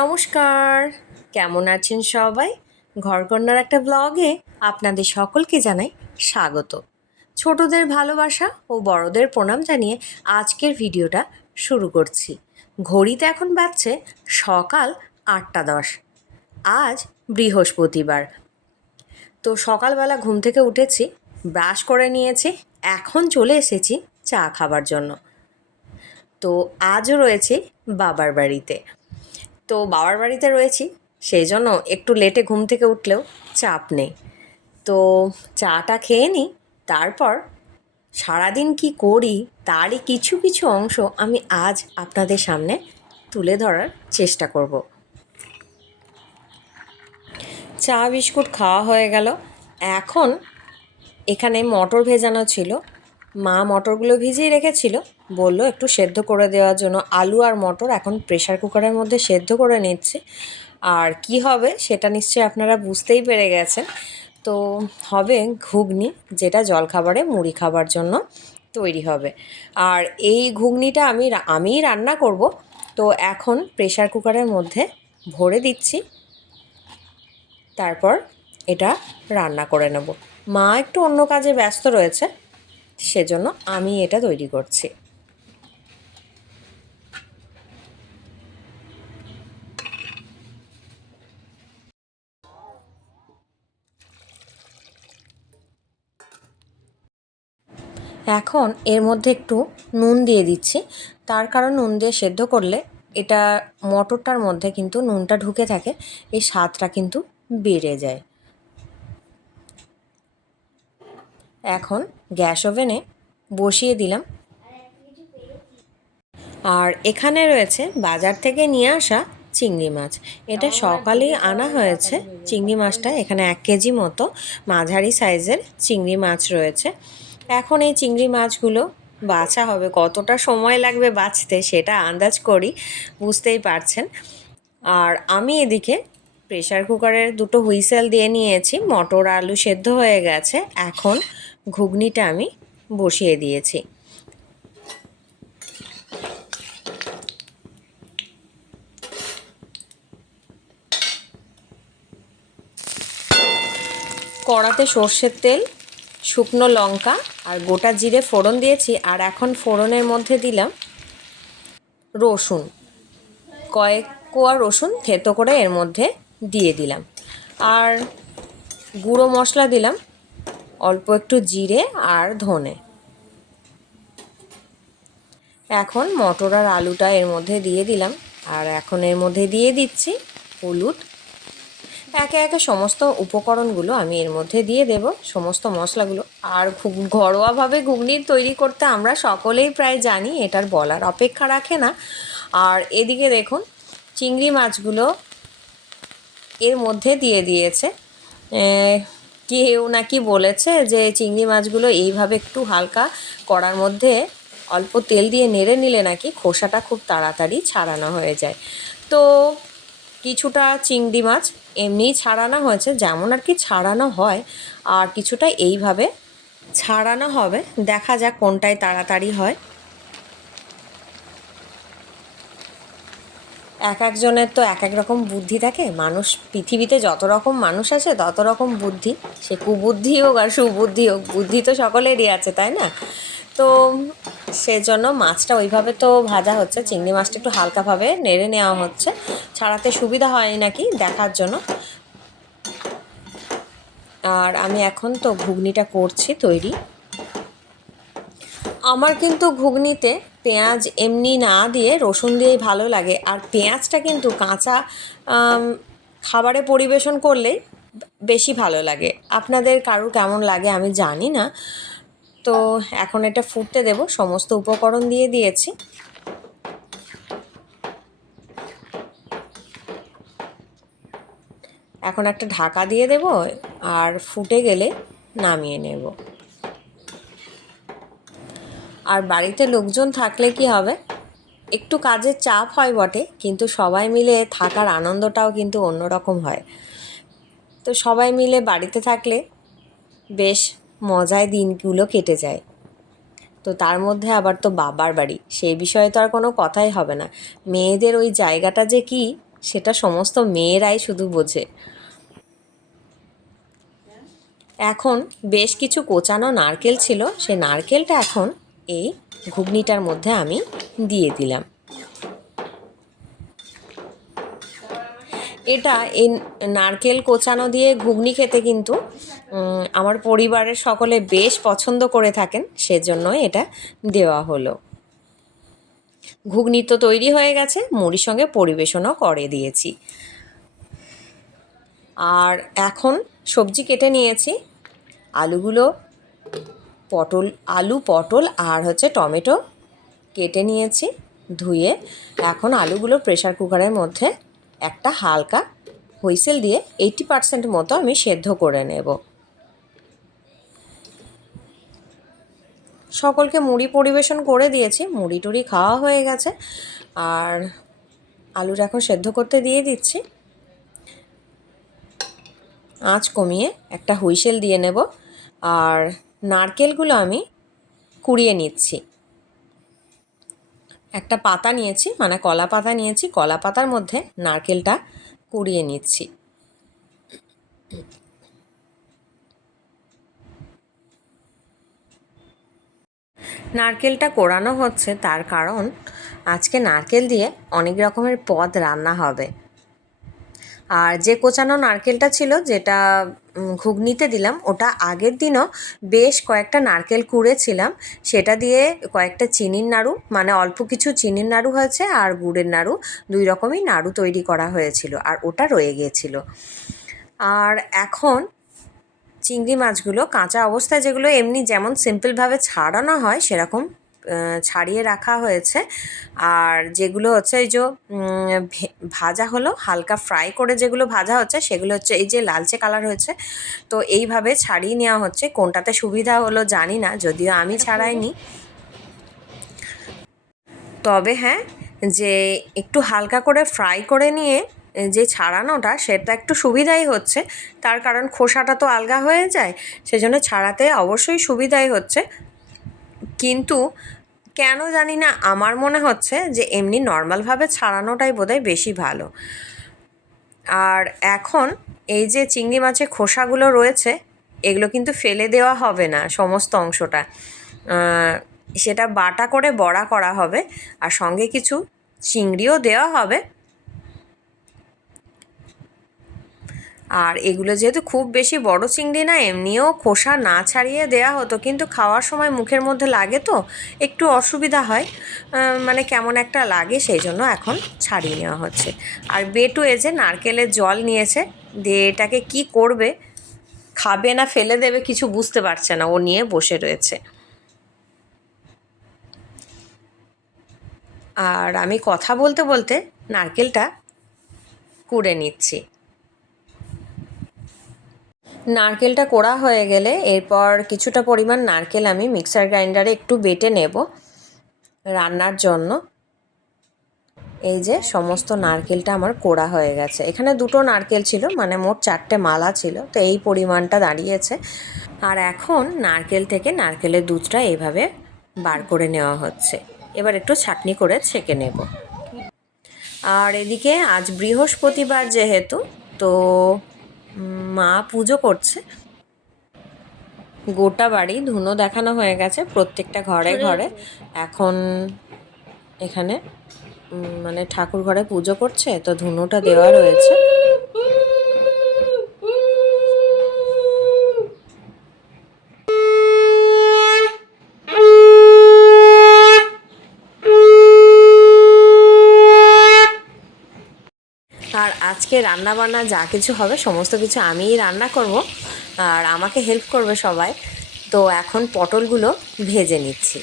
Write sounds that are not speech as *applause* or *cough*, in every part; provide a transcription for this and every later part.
নমস্কার। কেমন আছেন সবাই? ঘরকন্যার একটা ব্লগে আপনাদের সকলকে জানাই স্বাগত। ছোটদের ভালোবাসা ও বড়দের প্রণাম জানিয়ে আজকের ভিডিওটা শুরু করছি। ঘড়িতে এখন বাজছে সকাল আটটা দশ। আজ বৃহস্পতিবার। তো সকালবেলা ঘুম থেকে উঠেছি, ব্রাশ করে নিয়েছি, এখন চলে এসেছি চা খাবার জন্য। তো আজও রয়েছি বাবার বাড়িতে। তো বাবার বাড়িতে রয়েছি, সেই জন্য একটু লেটে ঘুম থেকে উঠলেও চাপ নেই। তো চাটা খেয়ে নিই, তারপর সারাদিন কি করি তারই কিছু কিছু অংশ আমি আজ আপনাদের সামনে তুলে ধরার চেষ্টা করব। চা, বিস্কুট খাওয়া হয়ে গেল। এখন এখানে মটর ভেজানো ছিল। মা মটরগুলো ভিজিয়ে রেখেছিল। বলল, একটু সেদ্ধ করে দেওয়ার জন্য আলু আর মটর এখন প্রেশার কুকারের মধ্যে সেদ্ধ করে নিচ্ছে। আর কি হবে সেটা নিশ্চয়ই আপনারা বুঝতেই পেরে গেছেন। তো হবে ঘুগনি, যেটা জলখাবারে মুড়ি খাবার জন্য তৈরি হবে। আর এই ঘুগনিটা আমি আমিই রান্না করব। তো এখন প্রেশার কুকারের মধ্যে ভরে দিচ্ছি। তারপর এটা রান্না করে নেব। মা একটু অন্য কাজে ব্যস্ত রয়েছে। সেজন্য আমি এটা তৈরি করছি। এখন এর মধ্যে একটু নুন দিয়ে দিচ্ছি। তার কারণ নুন দিয়ে সেদ্ধ করলে এটা মটরটার মধ্যে কিন্তু নুনটা ঢুকে থাকে, এই স্বাদটা কিন্তু বেড়ে যায়। এখন গ্যাস ওভেনে বসিয়ে দিলাম। আর এখানে রয়েছে বাজার থেকে নিয়ে আসা চিংড়ি মাছ। এটা সকালেই আনা হয়েছে। চিংড়ি মাছটা এখানে এক কেজি মতো। মাঝারি সাইজের চিংড়ি মাছ রয়েছে। এখন এই চিংড়ি মাছগুলো বাছা হবে। কতটা সময় লাগবে বাছতে সেটা আন্দাজ করি, বুঝতেই পারছেন। আর আমি এদিকে প্রেশার কুকারের দুটো হুইসেল দিয়ে নিয়েছি। মটর আলু সেদ্ধ হয়ে গেছে। এখন ঘুগনিটা আমি বসিয়ে দিয়েছি। কড়াতে সর্ষের তেল, শুকনো লঙ্কা আর গোটা জিরে ফোড়ন দিয়েছি আর এখন ফোড়নের মধ্যে দিলাম রসুন। কয়েক কোয়া রসুন থেতো করে এর মধ্যে দিয়ে দিলাম। আর গুঁড়ো মশলা দিলাম অল্প একটু জিরে আর ধনে। এখন মটর আর আলুটা এর মধ্যে দিয়ে দিলাম। আর এখন এর মধ্যে দিয়ে দিচ্ছি হলুদ। একে একে সমস্ত উপকরণগুলো আমি এর মধ্যে দিয়ে দেব, সমস্ত মশলাগুলো। আর খুব ঘরোয়াভাবে ঘুগনি তৈরি করতে আমরা সকলেই প্রায় জানি, এটার বলার অপেক্ষা রাখে না। আর এদিকে দেখুন, চিংড়ি মাছগুলো এর মধ্যে দিয়ে দিয়েছে। কেউ নাকি বলেছে যে চিংড়ি মাছগুলো এইভাবে একটু হালকা কড়ার মধ্যে অল্প তেল দিয়ে নেড়ে নিলে নাকি খোসাটা খুব তাড়াতাড়ি ছাড়ানো হয়ে যায়। তো কিছুটা চিংড়ি মাছ এমনিই ছাড়ানো হয়েছে, যেমন আর কি ছাড়ানো হয়, আর কিছুটা এইভাবে ছাড়ানো হবে। দেখা যাক কোনটায় তাড়াতাড়ি হয়। এক একজনের তো এক এক রকম বুদ্ধি থাকে। মানুষ, পৃথিবীতে যত রকম মানুষ আছে, তত রকম বুদ্ধি। সে কুবুদ্ধি হোক আর সুবুদ্ধি হোক, বুদ্ধি তো সকলেরই আছে, তাই না? তো সেজন্য মাছটা ওইভাবে তো ভাজা হচ্ছে। চিংড়ি মাছটা একটু হালকাভাবে নেড়ে নেওয়া হচ্ছে। ছাড়াতে সুবিধা হয় নাকি দেখার জন্য? আর আমি এখন তো ঘুগনিটা করছি তৈরি। আমার কিন্তু ঘুগনিতে পেঁয়াজ এমনি না দিয়ে রসুন দিয়েই ভালো লাগে। আর পেঁয়াজটা কিন্তু কাঁচা খাবারে পরিবেশন করলেই বেশি ভালো লাগে। আপনাদের কারুর কেমন লাগে আমি জানি না। তো এখন এটা ফুটতে দেব, সমস্ত উপকরণ দিয়ে দিয়েছি। এখন একটা ঢাকা দিয়ে দেব, আর ফুটে গেলে নামিয়ে নেব। আর বাড়িতে লোকজন থাকলে কি হবে? একটু কাজের চাপ হয় বটে, কিন্তু সবাই মিলে থাকার আনন্দটাও কিন্তু অন্যরকম হয়। তো সবাই মিলে বাড়িতে থাকলে বেশ মজায় দিনগুলো কেটে যায়। তো তার মধ্যে আবার তো বাবার বাড়ি, সেই বিষয়ে তো আর কোনো কথাই হবে না। মেয়েদের ওই জায়গাটা যে কি, সেটা সমস্ত মেয়েরাই শুধু বোঝে। এখন বেশ কিছু কোচানো নারকেল ছিল, সে নারকেলটা এখন এই ঘুগনিটার মধ্যে আমি দিয়ে দিলাম। এটা এই নারকেল কোচানো দিয়ে ঘুগনি খেতে কিন্তু আমার পরিবারের সকলে বেশ পছন্দ করে থাকেন, সেজন্য এটা দেওয়া হলো। ঘুগনি তো তৈরি হয়ে গেছে, মুড়ির সঙ্গে পরিবেশনও করে দিয়েছি। আর এখন সবজি কেটে নিয়েছি, আলুগুলো পটল, আলু, পটল আর হচ্ছে টমেটো কেটে নিয়েছি ধুয়ে। এখন আলুগুলো প্রেশার কুকারের মধ্যে একটা হালকা হুইসেল দিয়ে এইটি পার্সেন্ট মতো আমি সেদ্ধ করে নেব। সকলকে মুড়ি পরিবেশন করে দিয়েছি, মুড়ি টুড়ি খাওয়া হয়ে গেছে। আর আলুটা এখন সেদ্ধ করতে দিয়ে দিচ্ছি। আঁচ কমিয়ে একটা হুইসেল দিয়ে নেব। আর নারকেলগুলো আমি কুড়িয়ে নিচ্ছি। একটা পাতা নিয়েছি মানে কলা পাতা নিয়েছি, কলা পাতার মধ্যে নারকেলটা কুড়িয়ে নিচ্ছি। নারকেলটা কোড়ানো হচ্ছে তার কারণ আজকে নারকেল দিয়ে অনেক রকমের পদ রান্না হবে। আর যে কোচানো নারকেলটা ছিল, যেটা ঘুগনিতে দিলাম, ওটা আগের দিনও বেশ কয়েকটা নারকেল কুড়েছিলাম। সেটা দিয়ে কয়েকটা চিনির নাড়ু মানে অল্প কিছু চিনির নাড়ু হয়েছে আর গুড়ের নাড়ু, দুই রকমই নাড়ু তৈরি করা হয়েছিল আর ওটা রয়ে গিয়েছিল। আর এখন চিংড়ি মাছগুলো কাঁচা অবস্থায় যেগুলো এমনি যেমন সিম্পলভাবে ছাড়ানো হয়, সেরকম ছাড়িয়ে রাখা হয়েছে। আর যেগুলো হচ্ছে এই যে ভাজা হলো হালকা ফ্রাই করে যেগুলো ভাজা হচ্ছে সেগুলো হচ্ছে এই যে লালচে কালার হয়েছে। তো এইভাবে ছাড়িয়ে নেওয়া হচ্ছে। কোনটাতে সুবিধা হলো জানি না যদিও আমি ছাড়াইনি। তবে হ্যাঁ যে একটু হালকা করে ফ্রাই করে নিয়ে যে ছাড়ানোটা সেটা একটু সুবিধাই হচ্ছে। তার কারণ খোসাটা তো আলগা হয়ে যায় সেজন্য ছাড়াতে অবশ্যই সুবিধাই হচ্ছে। কিন্তু কেন জানি না, আমার মনে হচ্ছে যে এমনি নর্মালভাবে ছাড়ানোটাই বোধহয় বেশি ভালো। আর এখন এই যে চিংড়ি মাছের খোসাগুলো রয়েছে, এগুলো কিন্তু ফেলে দেওয়া হবে না সমস্ত অংশটা। সেটা বাটা করে বড়া করা হবে, আর সঙ্গে কিছু চিংড়িও দেওয়া হবে। আর এগুলো যেহেতু খুব বেশি বড় চিংড়ি না, এমনিও খোসা না ছাড়িয়ে দেওয়া হতো, কিন্তু খাওয়ার সময় মুখের মধ্যে লাগে তো, একটু অসুবিধা হয়। মানে কেমন একটা লাগে সেই জন্য এখন ছাড়িয়ে নেওয়া হচ্ছে। আর বেটু এ যে নারকেলের জল নিয়েছে, দিয়ে এটাকে কি করবে, খাবে না ফেলে দেবে কিছু বুঝতে পারছে না, ও নিয়ে বসে রয়েছে। আর আমি কথা বলতে বলতে নারকেলটা কুড়ে নিচ্ছি। নারকেলটা কোড়া হয়ে গেলে এরপর কিছুটা পরিমাণ নারকেল আমি মিক্সার গ্রাইন্ডারে একটু বেটে নেব রান্নার জন্য। এই যে সমস্ত নারকেলটা আমার কোড়া হয়ে গেছে। এখানে দুটো নারকেল ছিল মানে মোট চারটে মালা ছিল, তো এই পরিমাণটা দাঁড়িয়েছে। আর এখন নারকেল থেকে নারকেলের দুধটা এইভাবে বার করে নেওয়া হচ্ছে। এবার একটু ছাকনি করে ছেঁকে নেব। আর এদিকে আজ বৃহস্পতিবার যেহেতু, তো মা পুজো করছে। গোটা বাড়ি ধুনো দেখানো হয়ে গেছে প্রত্যেকটা ঘরে ঘরে। এখন এখানে মানে ঠাকুর ঘরে পুজো করছে তো ধুনোটা দেওয়া রয়েছে। আজকে রান্না বান্না যা কিছু হবে, সমস্ত কিছু আমিই রান্না করব আর আমাকে হেল্প করবে সবাই। তো এখন পটলগুলো ভেজে নিচ্ছি।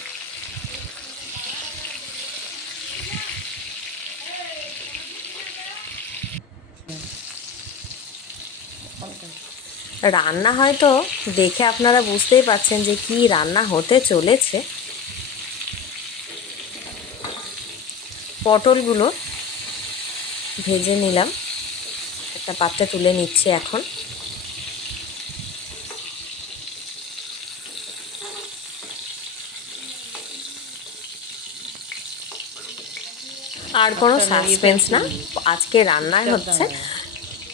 রান্না হয়তো দেখে আপনারা বুঝতেই পারছেন যে কি রান্না হতে চলেছে। পটলগুলো ভেজে নিলাম। একটা পাত্রে তুলে নিচ্ছি এখন। আর কোনো সাসপেন্স না। আজকে রান্নায় হচ্ছে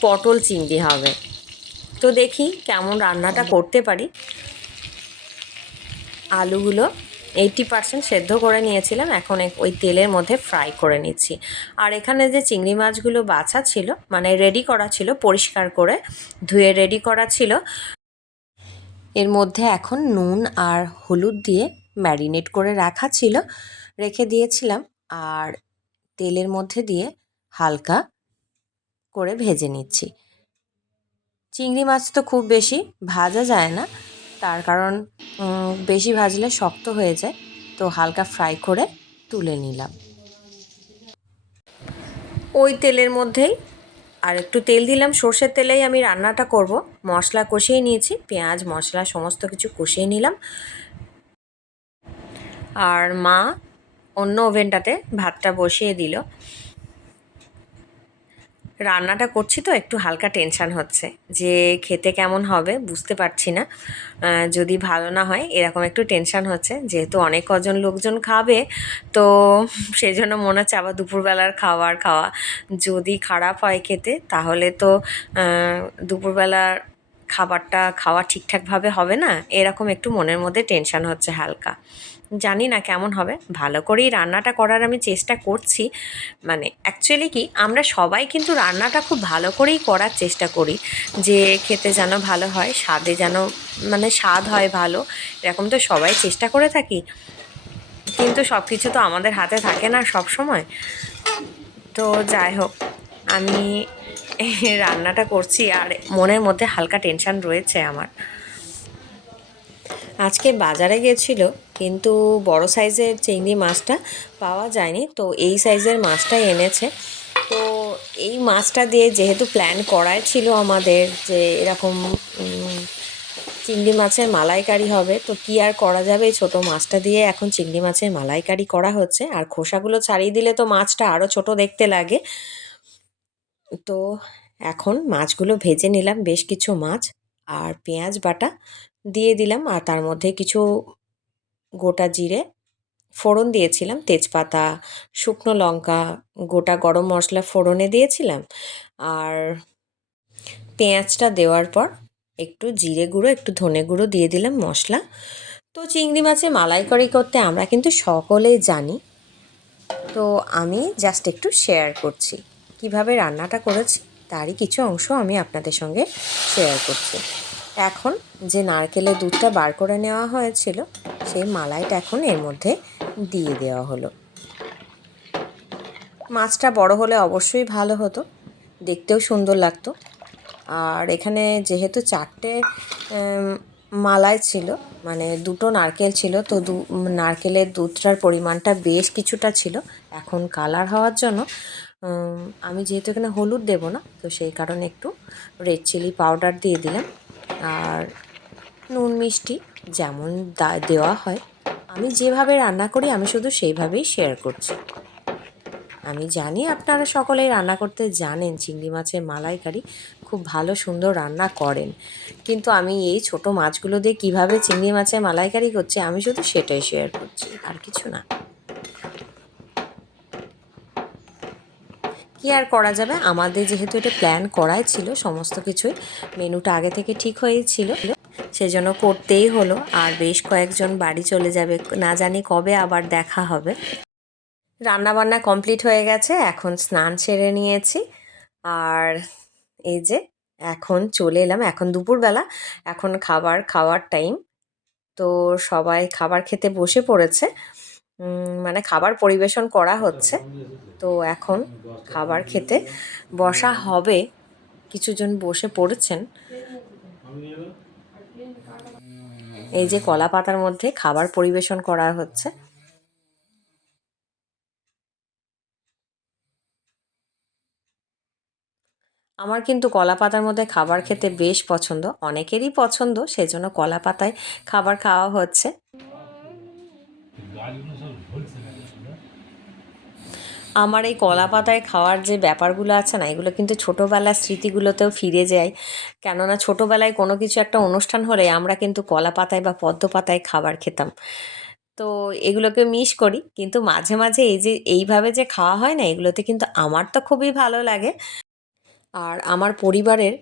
পটল চিংড়ি হবে। তো দেখি কেমন রান্নাটা করতে পারি। আলুগুলো এইটি পার্সেন্ট সেদ্ধ করে নিয়েছিলাম, এখন ওই তেলের মধ্যে ফ্রাই করে নিচ্ছি। আর এখানে যে চিংড়ি মাছগুলো বাছা ছিল মানে রেডি করা ছিল, পরিষ্কার করে ধুয়ে রেডি করা ছিল, এর মধ্যে এখন নুন আর হলুদ দিয়ে ম্যারিনেট করে রাখা ছিল, রেখে দিয়েছিলাম। আর তেলের মধ্যে দিয়ে হালকা করে ভেজে নিচ্ছি। চিংড়ি মাছ তো খুব বেশি ভাজা যায় না। তার কারণ বেশি ভাজলে শক্ত হয়ে যায়, তো হালকা ফ্রাই করে তুলে নিলাম। ওই তেলের মধ্যেই আর একটু তেল দিলাম। সর্ষের তেলেই আমি রান্নাটা করব। মশলা কষিয়ে নিয়েছি, পেঁয়াজ, মশলা, সমস্ত কিছু কষিয়ে নিলাম। আর মা অন্য ওভেনটাতে ভাতটা বসিয়ে দিল। রান্নাটা করছি তো, একটু হালকা টেনশান হচ্ছে। যে খেতে কেমন হবে বুঝতে পারছি না। যদি ভালো না হয় এরকম একটু টেনশান হচ্ছে। যেহেতু অনেক কজন লোকজন খাবে, তো সেই জন্য মনে হচ্ছে আবার দুপুরবেলার খাবার খাওয়া। যদি খারাপ হয় খেতে, তাহলে তো দুপুরবেলার খাবারটা খাওয়া ঠিকঠাকভাবে হবে না। এরকম একটু মনের মধ্যে টেনশান হচ্ছে হালকা। জানি না কেমন হবে। ভালো করেই রান্নাটা করার আমি চেষ্টা করছি। মানে অ্যাকচুয়ালি কি, আমরা সবাই কিন্তু রান্নাটা খুব ভালো করেই করার চেষ্টা করি। যে খেতে যেন ভালো হয়, স্বাদে যেন মানে স্বাদ হয় ভালো, এরকম তো সবাই চেষ্টা করে থাকি। কিন্তু সব কিছু তো আমাদের হাতে থাকে না সব সময় তো যাই হোক, আমি *laughs* রান্নাটা করছি আর মনের মধ্যে হালকা টেনশন রয়েছে আমার। আজকে বাজারে গেছিল কিন্তু বড় সাইজের চিংড়ি মাছটা পাওয়া যায়নি। তো এই সাইজের মাছটাই এনেছে। তো এই মাছটা দিয়ে যেহেতু প্ল্যান করাই ছিল আমাদের যে এরকম চিংড়ি মাছের মালাইকারি হবে, তো কি আর করা যাবে? এই ছোটো মাছটা দিয়ে এখন চিংড়ি মাছের মালাইকারি করা হচ্ছে। আর খোসাগুলো ছাড়িয়ে দিলে তো মাছটা আরও ছোট দেখতে লাগে। তো এখন মাছগুলো ভেজে নিলাম, বেশ কিছু মাছ। আর পেঁয়াজ বাটা দিয়ে দিলাম। আর তার মধ্যে কিছু গোটা জিরে ফোড়ন দিয়েছিলাম, তেজপাতা, শুকনো লঙ্কা, গোটা গরম মশলা ফোড়নে দিয়েছিলাম আর পেঁয়াজটা দেওয়ার পর একটু জিরে গুঁড়ো, একটু ধনে গুঁড়ো দিয়ে দিলাম মশলা। তো চিংড়ি মাছে মালাইকারি করতে আমরা কিন্তু সকলেই জানি। তো আমি জাস্ট একটু শেয়ার করছি। কীভাবে রান্নাটা করেছি, তারই কিছু অংশ আমি আপনাদের সঙ্গে শেয়ার করছি। এখন যে নারকেলের দুধটা বার করে নেওয়া হয়েছিল, সেই মালাইটা এখন এর মধ্যে দিয়ে দেওয়া হলো। মাছটা বড় হলে অবশ্যই ভালো হতো, দেখতেও সুন্দর লাগতো। আর এখানে যেহেতু চারটে মালাই ছিল মানে দুটো নারকেল ছিল, তো দু, নারকেলের দুধটার পরিমাণটা বেশ কিছুটা ছিল। এখন কালার হওয়ার জন্য আমি যেহেতু এখানে হলুদ দেবো না, তো সেই কারণে একটু রেড চিলি পাউডার দিয়ে দিলাম। আর নুন মিষ্টি যেমন দেওয়া হয়। আমি যেভাবে রান্না করি, আমি শুধু সেইভাবেই শেয়ার করছি। আমি জানি আপনারা সকলেই রান্না করতে জানেন, চিংড়ি মাছের মালাইকারি খুব ভালো, সুন্দর রান্না করেন। কিন্তু আমি এই ছোট মাছগুলো দিয়ে কীভাবে চিংড়ি মাছের মালাইকারি করছি, আমি শুধু সেটাই শেয়ার করছি, আর কিছু না। কি আর করা যাবে? আমাদের যেহেতু এটা প্ল্যান করাই ছিল, সমস্ত কিছুই। মেনুটা আগে থেকে ঠিক হয়েছিল। সেজন্য করতেই হলো। আর বেশ কয়েকজন বাড়ি চলে যাবে। না জানি কবে আবার দেখা হবে। রান্নাবান্না কমপ্লিট হয়ে গেছে। এখন স্নান সেরে নিয়েছি। আর এই যে, এখন চলে এলাম। এখন দুপুরবেলা। এখন খাবার খাওয়ার টাইম তো সবাই খাবার খেতে বসে পড়েছে। মানে খাবার পরিবেশন করা হচ্ছে। তো এখন খাবার খেতে বসা হবে। কিছুজন বসে পড়েছেন। এই যে কলা পাতার মধ্যে খাবার পরিবেশন করা হচ্ছে। আমার কিন্তু কলা পাতার মধ্যে খাবার খেতে বেশ পছন্দ। অনেকেরই পছন্দ, সেজন্য কলা পাতায় খাবার খাওয়া হচ্ছে। আমার এই কলা পাতায় খাওয়ার যে ব্যাপারগুলো আছে না, এগুলো কিন্তু ছোটোবেলার স্মৃতিগুলোতেও ফিরে যায়। কেননা ছোটোবেলায় কোনো কিছু একটা অনুষ্ঠান হলে আমরা কিন্তু কলা পাতায় বা পদ্ম পাতায় খাবার খেতাম। তো এগুলোকে মিস করি। কিন্তু মাঝে মাঝে এই যে, এইভাবে যে খাওয়া হয় না, এগুলোতে কিন্তু আমার তো খুবই ভালো লাগে। আর আমার পরিবারের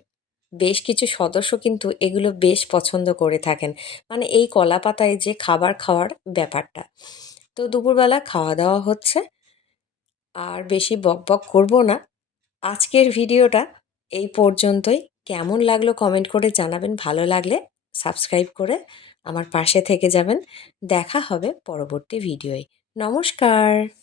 বেশ কিছু সদস্য কিন্তু এগুলো বেশ পছন্দ করে থাকেন। মানে এই কলা পাতায় যে খাবার খাওয়ার ব্যাপারটা। তো দুপুরবেলা খাওয়া দাওয়া হচ্ছে। আর বেশি বক বক করব না। আজকের ভিডিওটা এই পর্যন্তই। কেমন লাগল কমেন্ট করে জানাবেন। ভালো লাগলে সাবস্ক্রাইব করে আমার পাশে থেকে যাবেন। দেখা হবে পরবর্তী ভিডিওয়। নমস্কার।